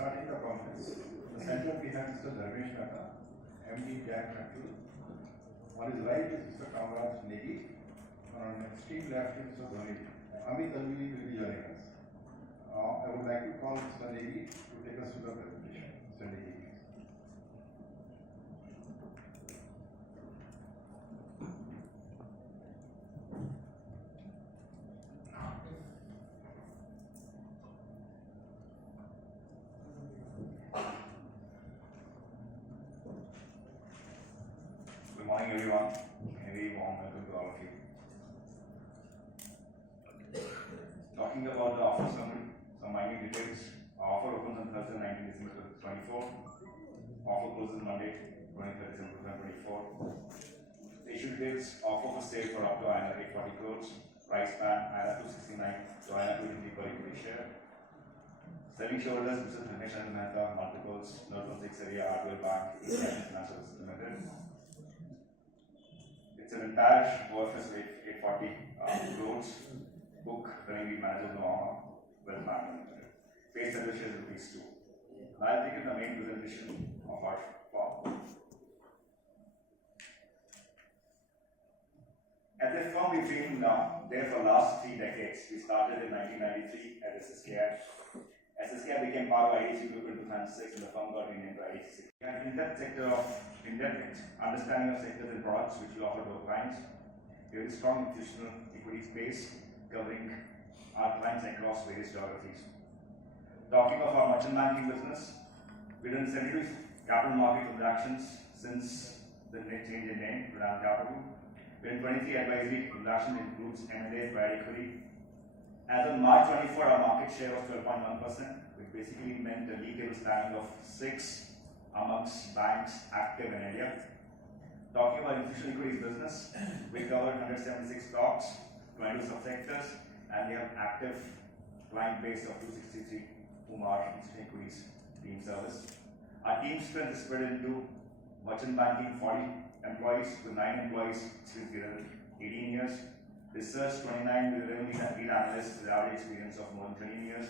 starting the conference. In the center we have Mr. Dharmesh Mehta, MD Jack Factory. On his right is Mr. Kamraj Negi. On our extreme left is Mr. Dhoni. Ahmedabad will be joining us. I would like to call Mr. Negi to take us to the presentation. Mr. Negi, please. Good morning, everyone. A very warm welcome to all of you. Talking about the offer summary, some minor details. Our offer opens on Thursday, 19 December 2024. Offer closes Monday, 23rd December 2024. The issue details: offer for sale for up to 840 crores. Price band 269 to 220 per equity share. Selling shareholders: Mr. Dharmesh Mehta, multiples, 0.6 area, RBL Bank, International Financial Services Limited. It's an entire OFS 840 crores. Book currently manages Novama Wealth Management Limited. Face value shares ₹2. Now I'll take the main presentation of our firm. As a firm, we've been there for the last 3 decades. We started in 1993 as SSKI. SSKI became part of IDC Group in 2006, and the firm got renamed to IDC. We have in-depth understanding of sectors and products which we offer to our clients. We have a strong institutional equity space covering our clients across various geographies. Talking of our merchant banking business, we've done 72 capital market transactions since the change in name to Ram Capital. We're in 23 advisory transactions, includes M&A, private equity. As of March 24, our market share was 12.1%, which basically meant a league table standing of 6 amongst banks active in India. Talking about institutional equities business, we covered 176 stocks, 22 subsectors, and we have active client base of 263 whom are institutional equities team service. Our team strength is spread into merchant banking, 40 employees with 9 employees experience greater than 18 years. Research 29 with revenue lead analysts with average experience of more than 20 years.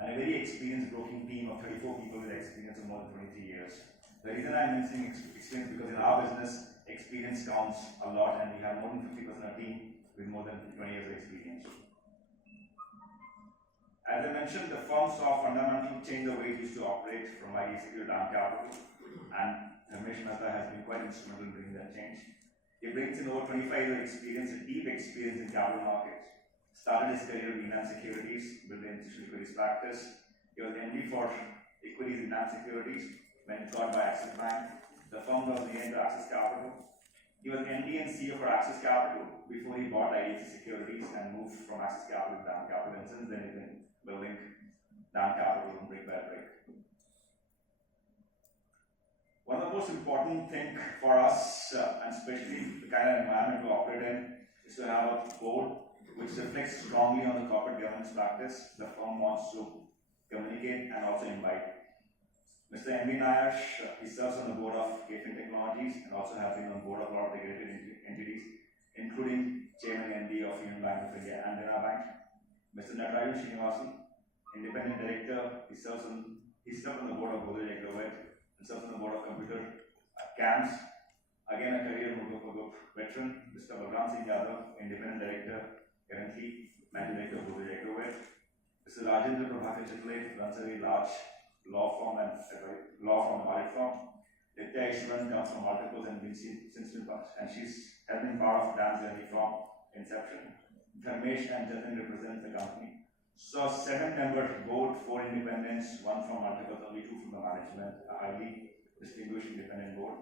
And a very experienced broking team of 34 people with experience of more than 23 years. The reason I'm mentioning experience because in our business, experience counts a lot, and we have more than 50% of our team with more than 20 years of experience. As I mentioned, the firm saw fundamental change the way it used to operate from IDC to Ram Capital, and Dharmesh Mehta has been quite instrumental in bringing that change. He brings in over 25 years of experience, a deep experience in capital markets. Started his career in Binance Securities, built an institutional equities practice. He was MD for equities in Binance Securities when got by Axis Bank. The firm was renamed to Axis Capital. He was MD and CEO for Axis Capital before he bought IDC Securities and moved from Axis Capital to Dam Capital, and since then he's been building Dam Capital brick by brick. One of the most important things for us, and especially the kind of environment we operate in, is to have a board which reflects strongly on the corporate governance practice the firm wants to communicate and also invite. Mr. M.V. Nair, he serves on the board of KFin Technologies and also has been on the board of a lot of regulated entities, including Chairman and MD of Union Bank of India and Dena Bank. Mr. Natarajan Srinivasan, Independent Director, he serves on the board of Godrej Agrovet and serves on the board of Computer CAMS. Again, a career Group veteran. Mr. Balram Singh Yadav, Independent Director, currently Managing Director of Godrej Agrovet. Mr. Rajendra Prabhakar Chitle runs a very large law firm and audit firm. Nitya Ishwan comes from multiples and been since and she's has been part of Dan's journey from inception. Dharmesh and Jatin represent the company. So 7-member board, 4 independents, 1 from multiples, only 2 from the management, a highly distinguished independent board.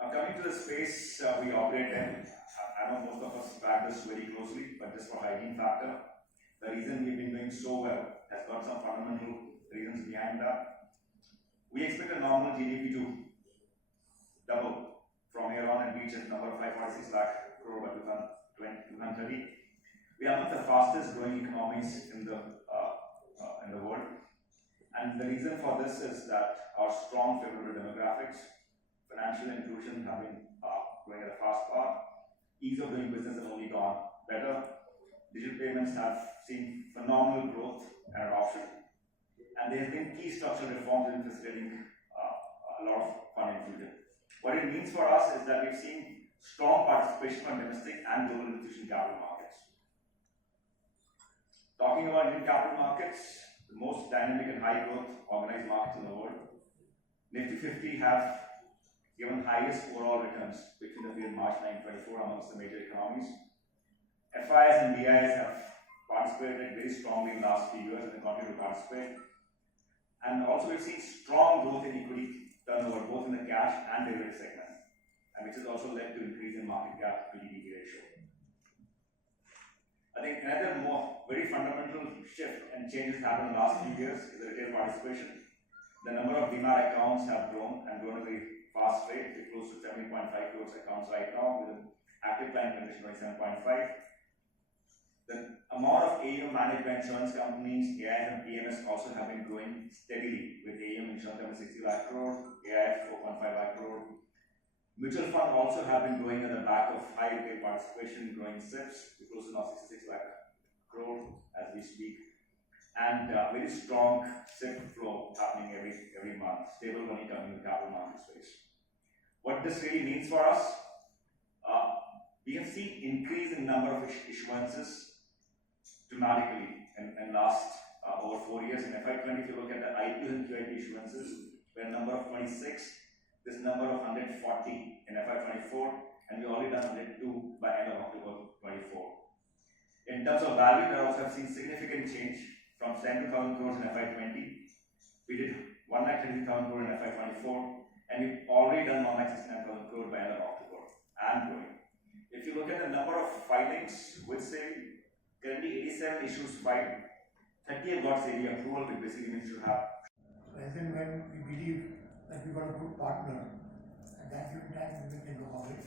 Now coming to the space we operate in, I know most of us track this very closely, but just for hygiene factor, the reason we've been doing so well has got some fundamental reasons behind that. We expect a normal GDP to double from here on and reach a number of 546 lakh crore by 2030. We are one of the fastest growing economies in the world, and the reason for this is that our strong favorable demographics, financial inclusion have been growing at a fast path. Ease of doing business has only gone better. digital payments have seen phenomenal growth and adoption, and there have been key structural reforms in facilitating a lot of fund infusion. What it means for us is that we've seen strong participation from domestic and global institutional capital markets. Talking about Indian capital markets, the most dynamic and high growth organized markets in the world, Nifty 50 have given highest overall returns between the period March 2024 amongst the major economies. FIs and DIs have participated very strongly in the last few years and they continue to participate. And also we've seen strong growth in equity turnover both in the cash and derivative segment, and which has also led to increase in market cap to GDP ratio. I think another very fundamental shift and changes happened in the last few years is the retail participation. The number of demat accounts have grown and grown at a very fast rate. We're close to 70.5 crores accounts right now with an active client penetration 27.5. The amount of AUM managed by insurance companies, AIF and PMS also have been growing steadily with AUM insurance company 60 lakh crore, AIF 4.5 lakh crore. Mutual funds also have been growing at the back of high retail participation, growing SIPs. We're close to now 66 lakh crore as we speak. And very strong SIP flow happening every month, stable money coming in the capital market space. What this really means for us, we have seen increase in number of issuances dramatically in last over 4 years. In FY20, if you look at the IPO and QIP issuances, we had a number of 26, this number of 140 in FY24, and we already done 102 by end of October 24. In terms of value, we also have seen significant change from 10,000 crores in FY20. We did 1,30,000 crore in FY24, and we've already done 1,69,000 crore by end of October and growing. If you look at the number of filings with SEBI, currently 87 issues filed, 30 have got SEBI approval, which basically means you have. As in when we believe that we got a good partner, at that given time we will think about it.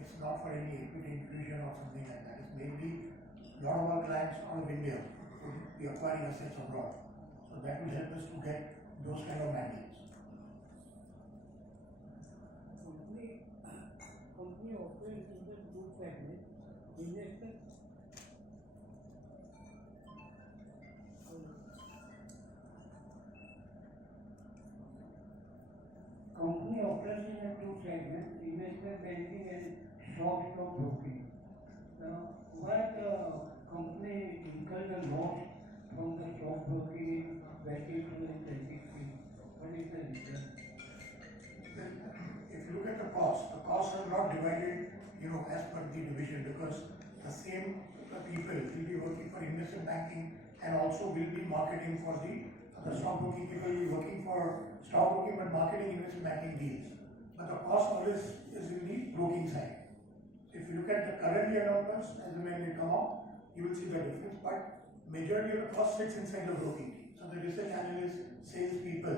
It's not for any equity infusion or something like that. It's mainly a lot of our clients out of India would be acquiring assets abroad. So that will help us to get those kind of mandates. Company operates in the two segments, investor company operates in the two segments, investment banking and stock broking. Now, what company incurred a loss from the stock broking in 2023? What is the reason? If you look at the costs are not divided, as per the division, because the same people will be working for investment banking and also will be marketing for the stock broking. People will be working for stock broking but marketing investment banking deals. But the cost always is in the broking side. If you look at the current year numbers, as and when they come out, you will see the difference. But majority of the cost sits inside the broking team. So the research analysts, sales people,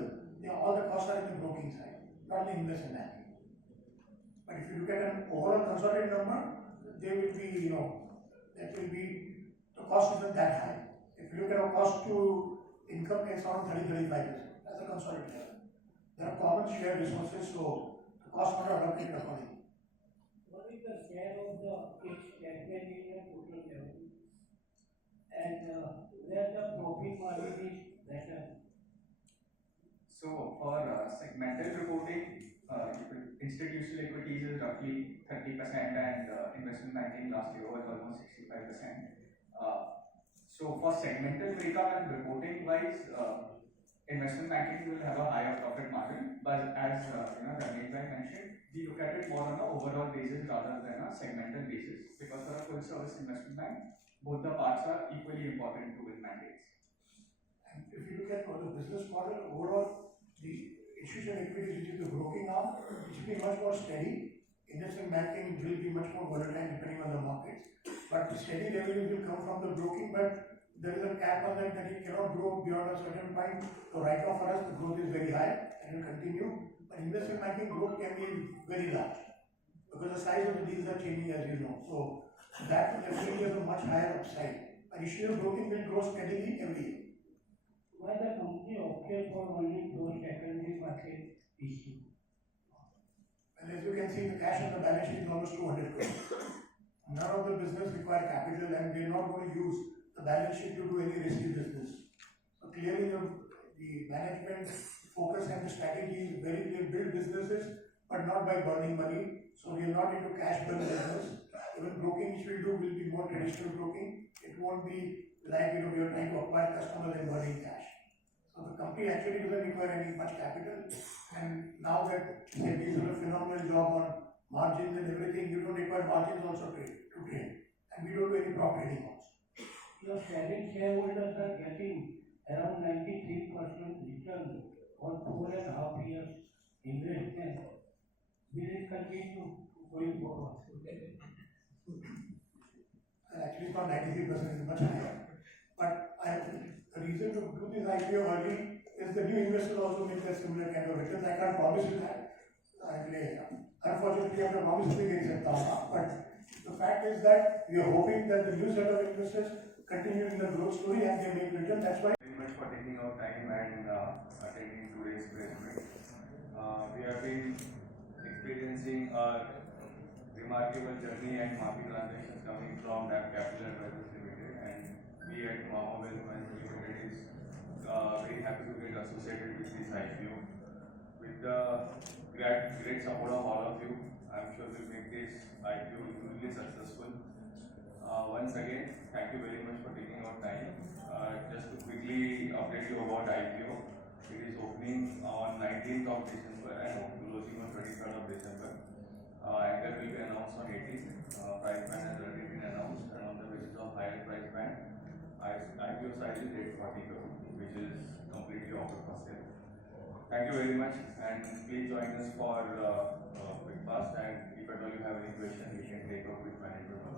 all the costs are in the broking side, not the investment banking. But if you look at an overall consolidated number, they will be, that will be, the cost isn't that high. If you look at our cost to income, it's around 30-35% as a consolidated level. There are common shared resources, so the cost are allocated accordingly. What is the share of the fixed capital in your total revenue? And where the profit margin is better? So for segmental reporting, institutional equities is roughly 30% and investment banking last year was almost 65%. So for segmental breakup and reporting wise, investment banking will have a higher profit margin, but as Ramesh mentioned, we look at it more on an overall basis rather than a segmental basis, because for a full service investment bank, both the parts are equally important to win mandates. And if you look at the business model overall, the institutional equities, which is the broking arm, it should be much more steady. Investment banking will be much more volatile depending on the markets. But the steady revenue will come from the broking, but there is a cap on that it cannot grow beyond a certain point. So right now for us, the growth is very high and will continue. But investment banking growth can be very large because the size of the deals are changing, as you know. So that will definitely have a much higher upside. Additional broking will grow steadily every year. Why the company opted for only those secondary market issue? And as you can see, the cash on the balance sheet is almost 200 crores. none of the business require capital and we are not going to use the balance sheet to do any risky business. So clearly the management focus and the strategy is very clear, build businesses but not by burning money. So we are not into cash burn business. Even broking which we'll do will be more traditional broking. It won't be like we are trying to acquire customers and burning cash. So the company actually doesn't require any much capital, and now that SEBI is doing a phenomenal job on margins and everything, you don't require margins also to trade, and we don't do any prop trading also. Your selling shareholders are getting around 93% return on 4.5 years investment. Will it continue going forward? Actually, it's not 93%, it's much higher. But the reason to do this IPO early is the new investors also make a similar kind of returns. I can't promise you that. Unfortunately, I have to promise you against it, but the fact is that we are hoping that the new set of investors continue in the growth story and they make return. That's why. Very much for taking out time and attending today's press meet. We have been experiencing a remarkable journey and market transactions coming from NAV Capital Advisors Limited, and we at Mama Wealth Management Limited is very happy to get associated with this IPO. With the great support of all of you, I'm sure we'll make this IPO hugely successful. Once again, thank you very much for taking out time. Just to quickly update you about IPO, it is opening on 19th of December and closing on 23rd of December. Anchor will be announced on 18th. Price band has already been announced, and on the basis of higher price band, IPO size is 840 crore, which is completely offered for sale. Thank you very much, and please join us for breakfast. And if at all you have any question, we can take up with management.